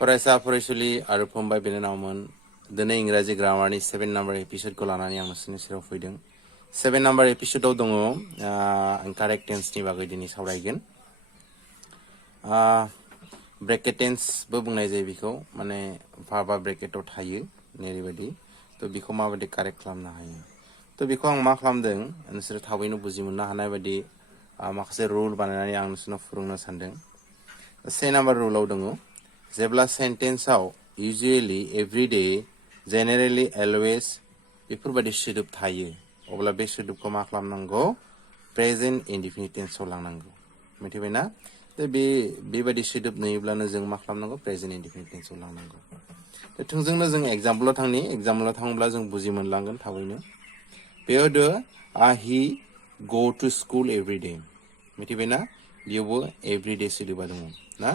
फरायसा फरायसुलि आरो फंबाय बिनानावमोन दिनै इंराजि ग्रामारनि 7 नाम्बार एपिसोडखौ लानानै आं नोंसोरनि सेराव फैदों 7 नाम्बार एपिसोडआव दङ आं कारेक्ट टेन्सनि बागै दिनै सावरायगोन ब्रेकेट टेन्सबो बुंनाय जायो बेखौ माने भार्बा ब्रेकेटआव थायो ओरैबायदि तो बेखौ माबायदि कारेक्ट खालामनो हायो तो बेखौ आं मा खालामदों नोंसोरो थाबैनो बुजि मोननो हानाय बायदि माखासे रुल बानायनानै आं नोंसोरनो फोरोंनो सानदों 7 नाम्बार रुलाव दङ जेब्ला सेन्टेन्सआव usually every day generally always बेफोरबायदि सोदोब थायो अब्ला बे सोदोबखौ मा खालामनांगौ प्रेजेन्ट इनडिफिनिट टेन्सआव लांनांगौ मिथिबायना तो बेबायदि सोदोब नुयोब्लानो जों मा खालामनांगौ प्रेजेन्ट इनडिफिनिट टेन्सआव लांनांगौ थोंजोंनो जों एग्जाम्पलाव थाङोब्ला जों बुजि मोनलांगोन थाबैनो बेयाव दो he go to school every day मिथिबायना बेयावबो एभ्रिडे सोदोबा दङ ना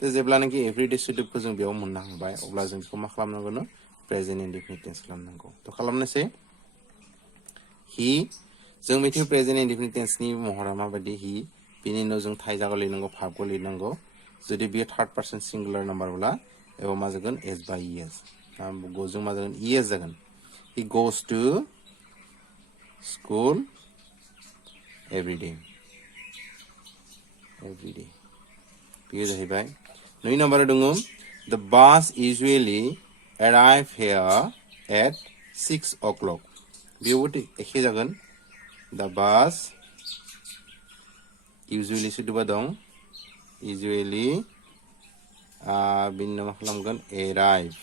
तो जेब्लानाखि एभ्रिडे सोदोबखौ जों बेयाव मोननो हाबाय अब्ला जों बेखौ मा खालामनांगौ प्रेजेन्ट इनडिफिनिट टेन्स खालामनांगौ तो खालामनोसै he जों मिथियो प्रेजेन्ट इनडिफिनिट टेन्सनि महरा माबायदि he बिनि उनाव जों थाइ जायगायाव लिरनांगौ भार्बखौ लिरनांगौ जुदि बेयो थार्ड पार्सन सिंगुलार नाम्बारब्ला एबा मा जागोन एस बाय इएस जों मा जागोन इएस जागोन he goes to school every day बेयो जाहैबाय 2 नाम्बाराव दङ the bus usually arrive here at 6 o'clock बेयावबो एखे जागोन the bus usually सोदोबा दं usually बिनि उनाव मा खालामगोन arrive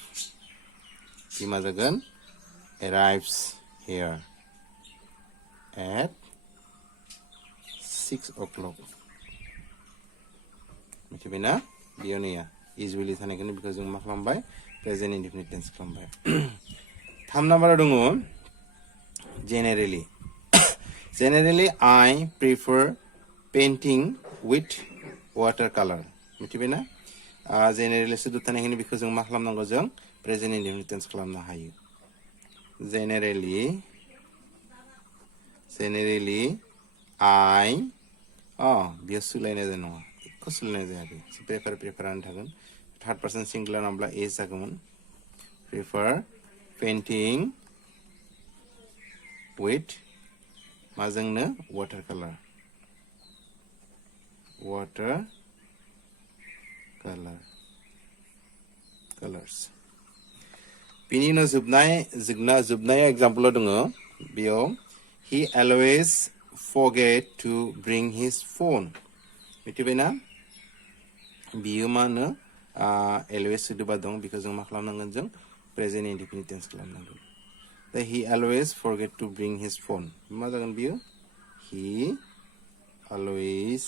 बे मा जागोन arrives here at 6 o'clock मिथिबायना बेयाव नैया usually थानायखौनो बेखौ जों मा खालामबाय प्रेजेन्ट इनडिफिनिट टेन्स खालामबाय 3 नाम्बाराव दङ generally I prefer painting with watercolor मिथिबायना generally सोदोब थानायखौनो बेखौ जों मा खालामनांगौ जों प्रेजेन्ट इनडिफिनिट टेन्स खालामनो हायो generally I बेयो सोलायनाय जानाय नङा एख' सोलायनाय जायाखै प्रेफारानो थागोन थार्ड पार्सन सिंगुलार नाम्बार एस जागौमोन प्रेफार पेइन्टिं with माजोंनो वाटार कालार्स बिनि उनाव जोबनाय एग्जाम्पलाव दङ बेयाव he always forget to bring his phone मिथिबायना बियो मा होनो always सोदोबा दं बेखौ जों मा खालामनांगोन जों प्रेजेन्ट इनडिफिनिट टेन्स खालामनांगोन he always forget to bring his phone मा जागोन बियो he always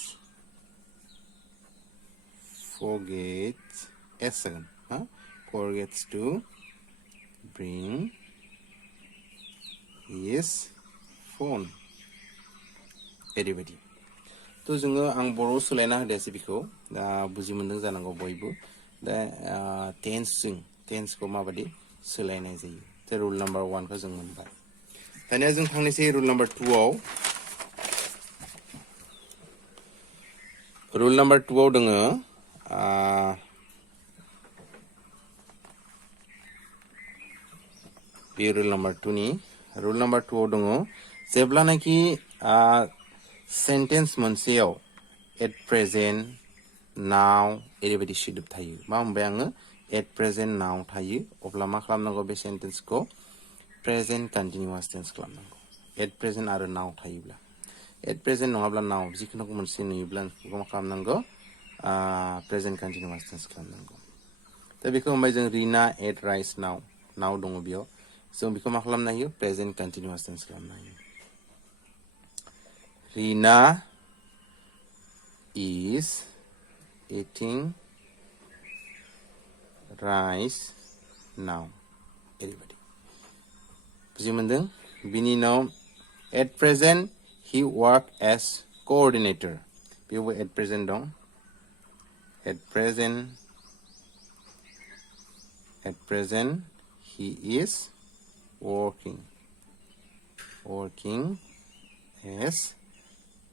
forgets to bring his phone ओरैबायदि तो जोङो आं बर' सोलायना होदोंसै बेखौ दा बुजि मोनदों जानांगौ बयबो दा टेन्सखौ माबायदि सोलायनाय जायो दा रुल नाम्बार 1 खौ जों मोनबाय दानिया जों थांनोसै रुल नाम्बार 2 आव रुल नाम्बार 2 आव दङ बे रुल नाम्बार 2 नि रुल नाम्बार 2 आव दङ जेब्लानाखि सेन्टेन्स मोनसेयाव एट प्रेजेन्ट नाउ ओरैबायदि सोदोब थायो मा होनबाय आङो एट प्रेजेन्ट नाउ थायो अब्ला मा खालामनांगौ बे सेन्टेन्सखौ प्रेजेन्ट कन्टिनिउआस टेन्स खालामनांगौ एट प्रेजेन्ट आरो नाउ थायोब्ला एट प्रेजेन्ट नङाब्ला नाउ जिखुनु मोनसे नुयोब्ला बेखौ मा खालामनांगौ प्रेजेन्ट कन्टिनिउआस टेन्स खालामनांगौ दा बेखौ होनबाय जों रिना एट राइस नाउ दङ बेयाव जों बेखौ मा खालामनो हायो प्रेजेन्ट कन्टिनिउआस टेन्स खालामनो हायो Rina is eating rice now. Everybody. बुजि मोनदों बिनि उनाव at present he work as coordinator. बेयावबो at present दं. At present he is working as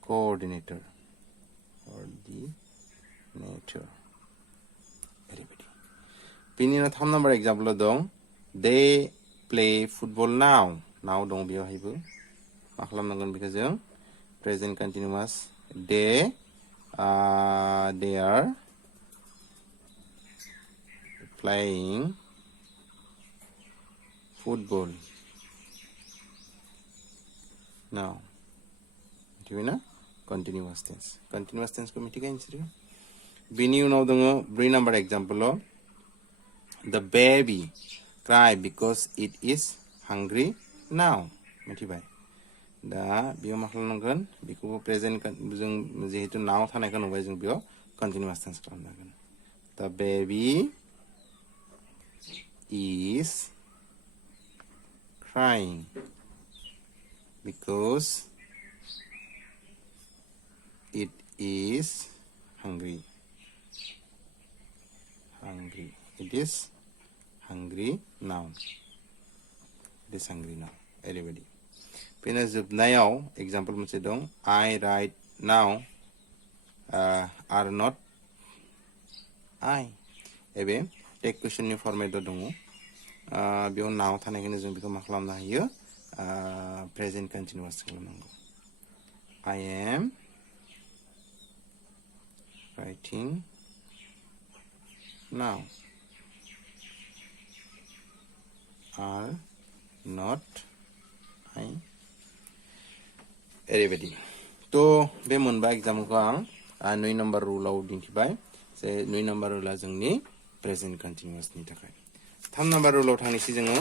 coordinator. Everybody. बिनि उनाव 3 नाम्बार एग्जाम्पल दं they play football now दं बेयावहायबो मा खालामनांगोन बेखौ जों present continuous they are playing football now मिथिबायना continuous tense को मिथिबाय नोंसोरो बिनि उनाव दङ 3 number एग्जाम्पलाव the baby cry because it is hungry now मिथिबाय दा बेयाव मा खालामनांगोन बेखौ प्रेजेन्ट जों जेहेतु नाव थानायखौ नुबाय जों बेयाव continuous tense खालामनांगोन the baby is crying because it is hungry it is hungry now everybody बेना जोबनायाव एग्जाम्पल मोनसे दं I right now are not I एबे टेक क्वेश्चननि फर्मेट दङ बेयाव नाव थानायखायनो जों बेखौ मा खालामनो हायो प्रेजेन्ट कन्टिन्युअस खालामनांगौ I am writing now are not I everybody तो बे मोनबा एग्जाम्पलखौ आं 9 नम्बर रुलाव दिन्थिबाय जे 9 नम्बर रुला जोंनि प्रेजेन्ट कन्टिन्युअसनि थाखाय 3 नम्बर रुलाव थांनोसै जोङो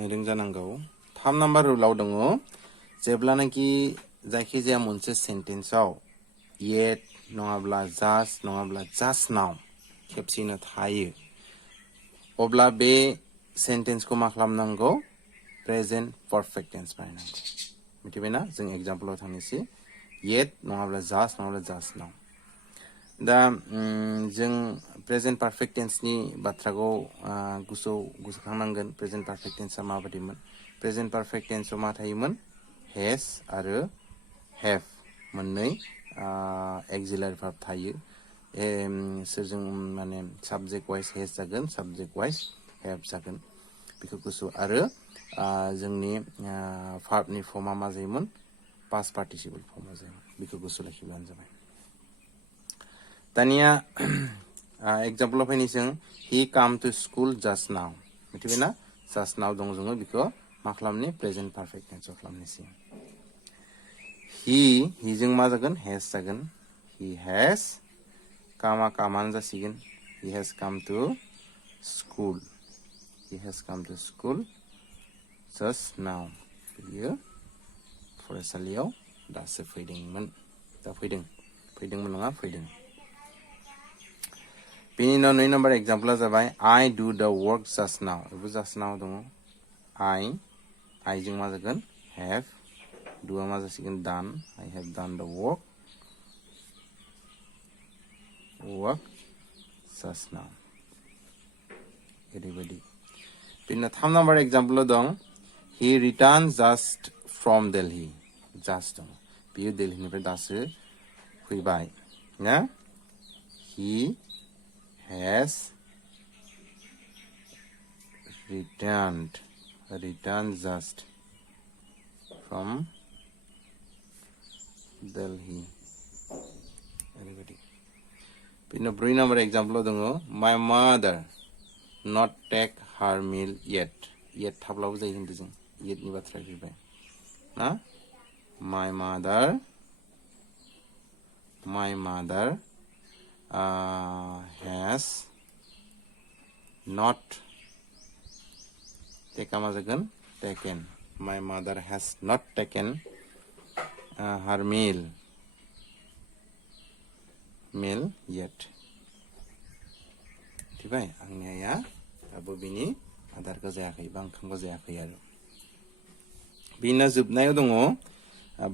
नुदों जानांगौ 3 नम्बर रुलाव दङ जेब्लानाखि जायखिजाया मोनसे सेन्टेन्सआव yet नङाब्ला just now खेबसेनो थायो अब्ला बे सेन्टेन्सखौ मा खालामनांगौ प्रेजेन्ट पारफेक्ट टेन्स बानायनांगौ मिथिबायना जों एग्जाम्पलाव थांनोसै yet नङाब्ला just now दा जों प्रेजेन्ट पारफेक्ट टेन्सनि बाथ्राखौ गोसोखांनांगोन प्रेजेन्ट पारफेक्ट टेन्सआ माबायदिमोन प्रेजेन्ट पारफेक्ट टेन्सआव मा थायोमोन has आरो have मोननै एक्सिलारि भार्ब थायो सोरजों माने साबजेक्ट वाइज has जागोन साबजेक्ट वाइज have जागोन बेखौ गोसो आरो जोंनि भार्बनि फर्मा मा जायोमोन पास्ट पार्टिसिपल फर्मा जायोमोन बेखौ गोसो लाखिबानो जाबाय दानिया एग्जाम्पलाव फैनोसै he come to school just now मिथिबायना just now दं जोङो बेखौ मा खालामनि प्रेजेन्ट पारफेक्ट टेन्सआव खालामनोसै he जों मा जागोन has जागोन he has कामानो जासिगोन he has come to school just now बियो फरायसालियाव दासो फैदोंमोन फैदोंमोन नङा फैदों बेनि उनाव 9 नम्बर एग्जाम्पला जाबाय I do the work just now Bebo just now दङ I जों मा जागोन have doआ मा जासिगोन done I have done the work just now ओरैबायदि बेनि 3 नम्बर एग्जाम्पलाव दं he returned just from Delhi just दं बियो दिल्लीनिफ्राय दासो फैबाय ना he has returned just from Delhi everybody बिनो 3 नम्बर एग्जाम्पलाव दङ my mother not take her meal yet थाब्लाबो जायो होनदों जों yetनि बाथ्रा फैबाय ना my mother has not taken my mother has not taken her meal yet थिबाय आंनि आइया दाबो बिनि आदारखौ जायाखै बा ओंखामखौ जायाखै आरो बिना जोबनायाव दङ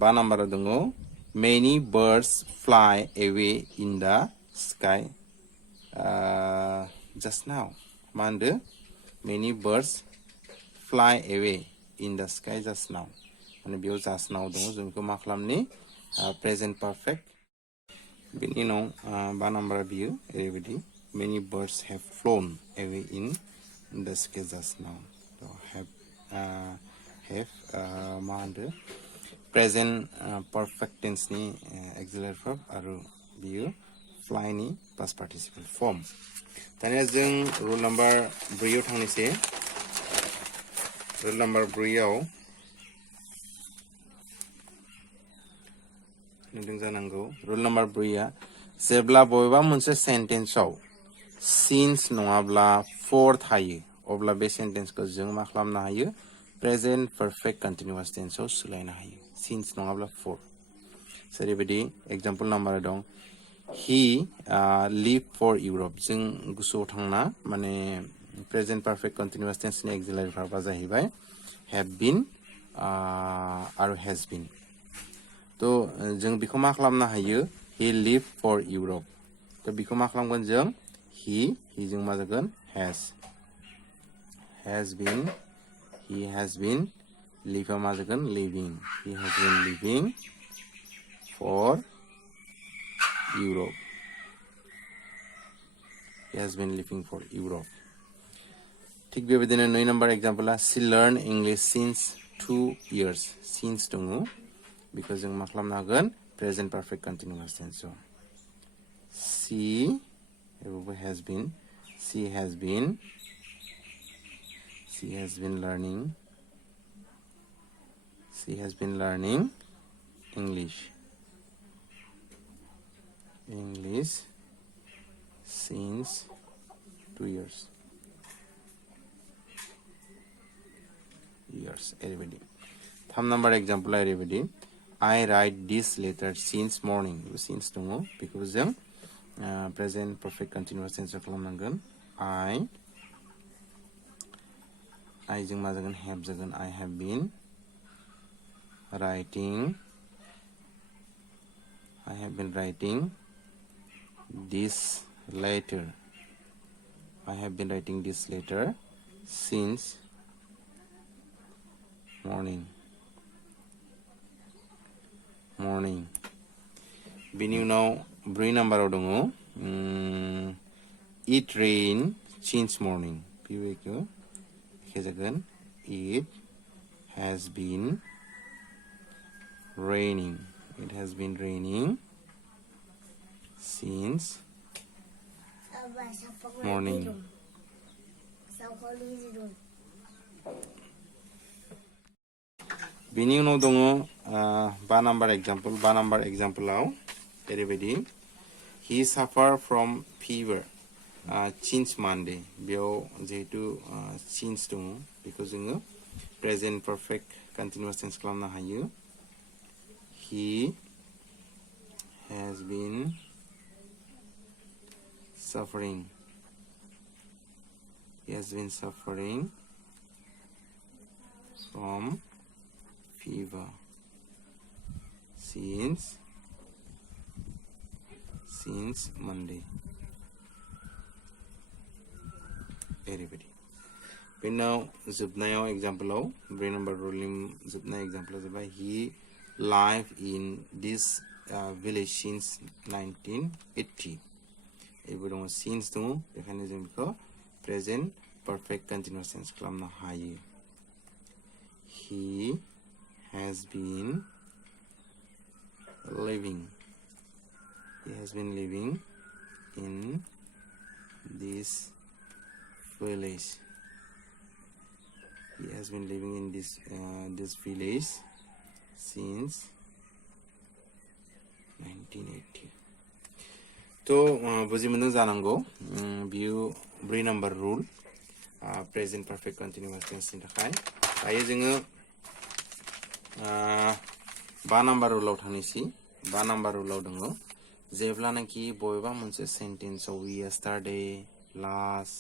5 नाम्बाराव दङ many birds fly away in the sky just now मा होनदो many birds fly away in the sky just now माने बेयाव just now दङ जों बेखौ मा खालामनि प्रेजेन्ट पारफेक्ट बेनि उनाव बा नाम्बार बियो ओरैबायदि many birds have flown away in the sky just now. So have मा होनदो present perfect tense नि auxiliary verb आरो बियो fly नि past participle form. दानिया जों rule number 4 आव थांनोसै. rule number 4 आव नुदों जानांगौ. rule number 4 आ जेब्ला बबेबा मोनसे सेन्टेन्सआव since नङाब्ला for थायो अब्ला बे सेन्टेन्सखौ जों मा खालामनो हायो present perfect continuous tense आव सोलायनो हायो since नङाब्ला for. जेरैबायदि एग्जाम्पल नाम्बार दं he leave for Europe. जों गोसोआव थांना माने present perfect continuous tense नि auxiliary verb आ जाहैबाय have been आरो has been. तो जों बेखौ मा खालामनो हायो he leave for Europe. तो बेखौ मा खालामगोन जों he जों मा जागोन has been he has been leave मा जागोन living he has been living for Europe. He has been living for Europe. थिग बेबायदिनो 9 number example she learned English since 2 years. since दङ बेखौ जों मा खालामनो हागोन present perfect continuous tense. she has been learning English since 2 years. Everybody. 3 number example everybody. I write this letter since morning. Since dङ बेखौ जों present perfect continuous tense खालामनांगोन. I जों मा जागोन have जागोन I have been writing this letter. I have been writing this letter since morning. बेनि उनाव 3 नाम्बाराव दङ it rain since morning. बेखौ जागोन it has been raining since morning. बेनि उनाव दङ 5 नाम्बार एग्जाम्पलाव ओरैबायदि he suffer from fever since Monday. बेयाव जिहेतु since दङ बेखौ जोङो present perfect continuous tense खालामनो हायो. he has been suffering from fever since Monday. Everybody. Now जोबनायाव एग्जाम्पलाव 3 नम्बर रुलनि जोबनाय एग्जाम्पला जाबाय he live in this village since 1980. एबो दङ since दङ बेखायनो जों बेखौ present perfect continuous tense खालामनो हायो. he has been living in this village. He has been living in this village since 1980. तो बुझि मोनदों जानांगौ बियो 3 नम्बर रुल प्रेजेन्ट पारफेक्ट कन्टिनिउअस टेन्सनि थाखाय. दायो जोङो 5 नम्बर रुलाव थांनोसै. 5 नम्बर रुलाव दङ जेब्लानाखि बबेबा मोनसे सेन्टेन्सआव yesterday, last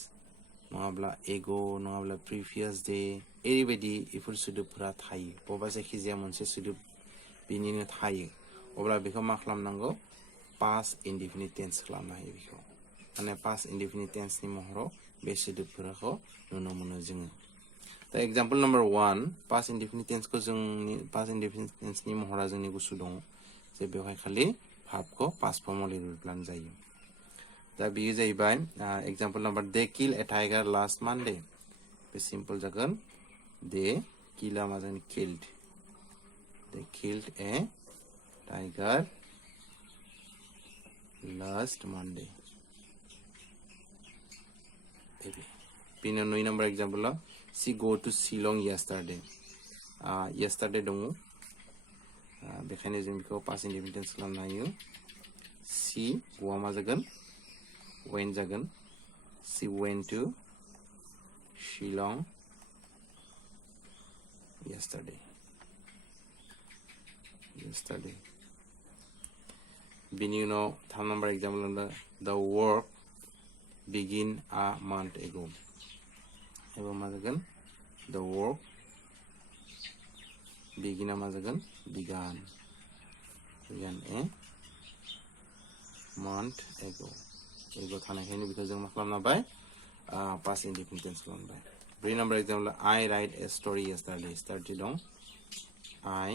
नङाब्ला ago नङाब्ला previous day ओरैबायदि इफोर सोदोबफोरा थायो बबेबा जायखिजाया मोनसे सोदोब बिनिनो थायो अब्ला बेखौ मा खालामनांगौ past indefinite tense खालामनो हायो. बेखौ माने past indefinite tense नि महराव बे सोदोबफोरखौ नुनो मोनो जोङो. दा example number 1 past indefinite tense नि महरा जोंनि गुसु दङ जे बेवहाय खालि भाबखौ past form लिरब्लानो जायो दा बेयो जाहैबाय example number they kill a tiger last Monday bay simple जागोन they kill मा जागोन killed they killed a tiger last Monday बिनि 9 number example she go to Shillong yesterday yesterday दङ बेखायनो जों बेखौ past indefinite tense खालामनो हायो she गवा मा जागोन went जागोन she went to Shillong yesterday बिनि उनाव 3 number example the work begin a month ago एबा मा जागोन the work begin मा जागोन began a month ago थानायखायनो बेखौ जों मा खालामनो हाबाय past indefinite tense खालामबाय 3 number example I write a story yesterday दं I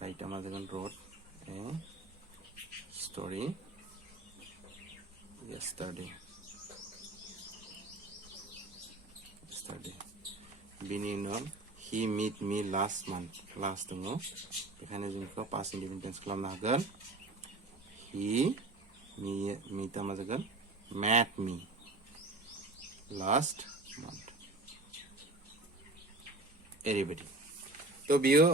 write मा जागोन wrote a story yesterday बिनि उनाव he meet me last month last दङ बेखायनो जों बेखौ past indefinite tense खालामनो हागोन he meet मा जागोन met me last month everybody तो बियो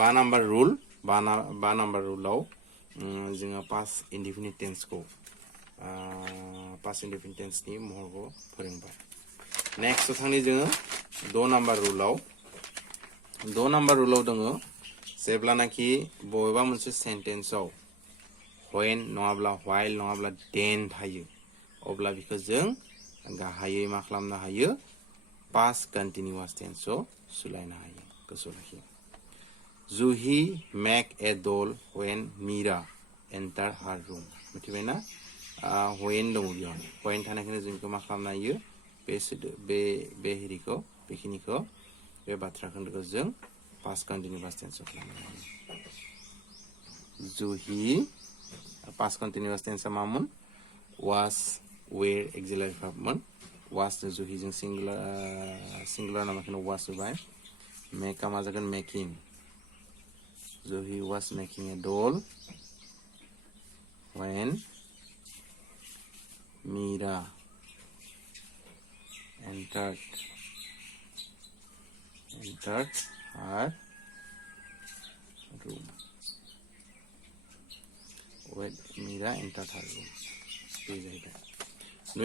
5 number rule 5 number rule आव जोङो past indefinite tense को past indefinite tense नि महरखौ फोरोंबाय next थांनि जोङो 2 number rule आव 2 number rule आव दङ जेब्लानाखि बबेबा मोनसे sentence आव when नङाब्ला while नङाब्ला then थायो अब्ला बेखौ जों गाहायै मा खालामनो हायो past continuous tense आव सोलायनो हायो गोसोआव लाखि Juhi make a doll when Mira enter her room मिथिबायना when दङ बेयाव when थानायखायनो जों बेखौ मा खालामनो हायो बे हिरिखौ बेखिनिखौ बे बाथ्रा खोन्दोखौ जों past continuous tense आव खालामनो हायो Juhi past continuous tense मामोन was were auxiliary verb मोन was Juhi जों singular नामखौनो was होबाय make मा जागोन making Juhi was making a doll when Mira entered her room when Mira entered her room no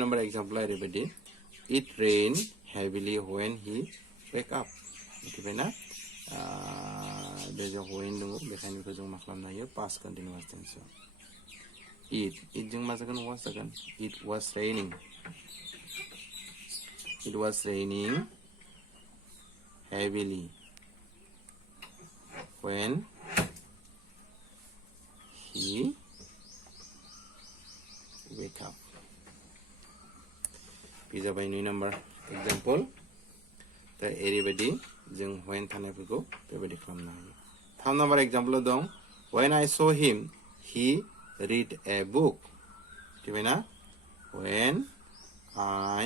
number example everybody it rained heavily when he wake up मिथिबायना बे जे when दङ बेखायनो बेखौ जों मा खालामनो हायो past continuous tense it जों मा जागोन was जागोन it was raining heavily when he wake up Pizza by new number example the everybody जों when थानायफोरखौ बेबायदि खालामनो हायो 3 number example दं when I saw him he read a book मिथिबायना when I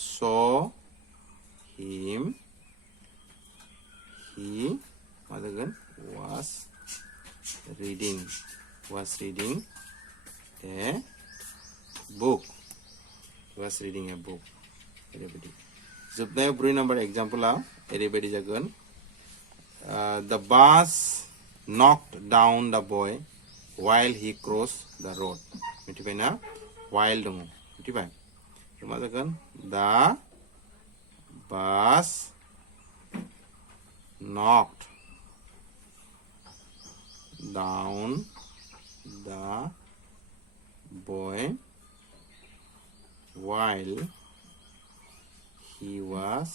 saw him he मा जागोन was reading a book everybody जोबनायाव 3 number example आ everybody जागोन the bus knocked down the boy while he crossed the road मिथिबायना while दङ मिथिबाय मा जागोन the bus knocked down the boy while he was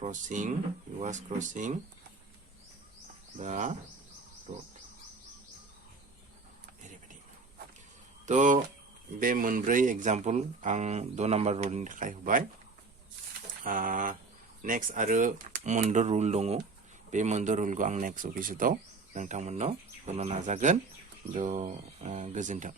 crossing the road तो बे मोनब्रै example आं 2 नम्बर रुल नि थाखाय होबाय नेक्स्ट आरो मोनद' रुल दङ बे मोनद' रुलखौ आं नेक्स्ट एपिसोडआव नोंथांमोननो होनो नाजागोन थ' गोजोन्थों